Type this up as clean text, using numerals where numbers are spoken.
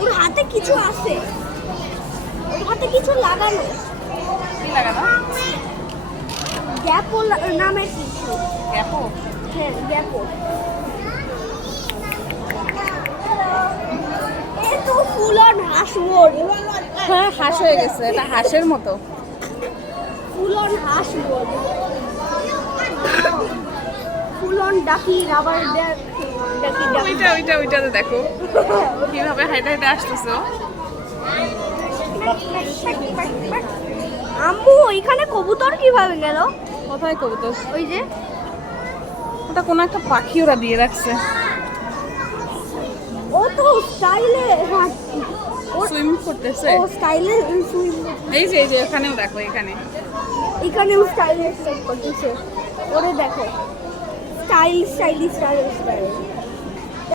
ওর হাতে কিছু আছে, ওর হাতে কিছু লাগানো। কি লাগানো? গ্যাপো নামের কিছু। গ্যাপো? হ্যাঁ, গ্যাপো। এ তো ফুল অন হাঁস মোড়। হ্যাঁ, হাঁস হয়ে গেছে, এটা হাঁসের মতো। ফুল অন হাঁস মোড়। ফুল অন ডাকি রাবার ডাকি ডাকি। ওইটাতে দেখো কিভাবে হাইটে হাইটে আসতেছো। আম্মু এখানে কবুতর কিভাবে গেল? কোথায় কবুতর? ওই যে ওটা কোনো একটা পাখি ওরা দিয়ে রাখছে। ও তো স্টাইলে সুইম করতেছে। ও স্টাইলে সুইম। এই যে এখানেও দেখো, এখানেও স্টাইলে করতেছে। ওরে দেখো, স্টাইল স্টাইল স্টাইল স্টাইল।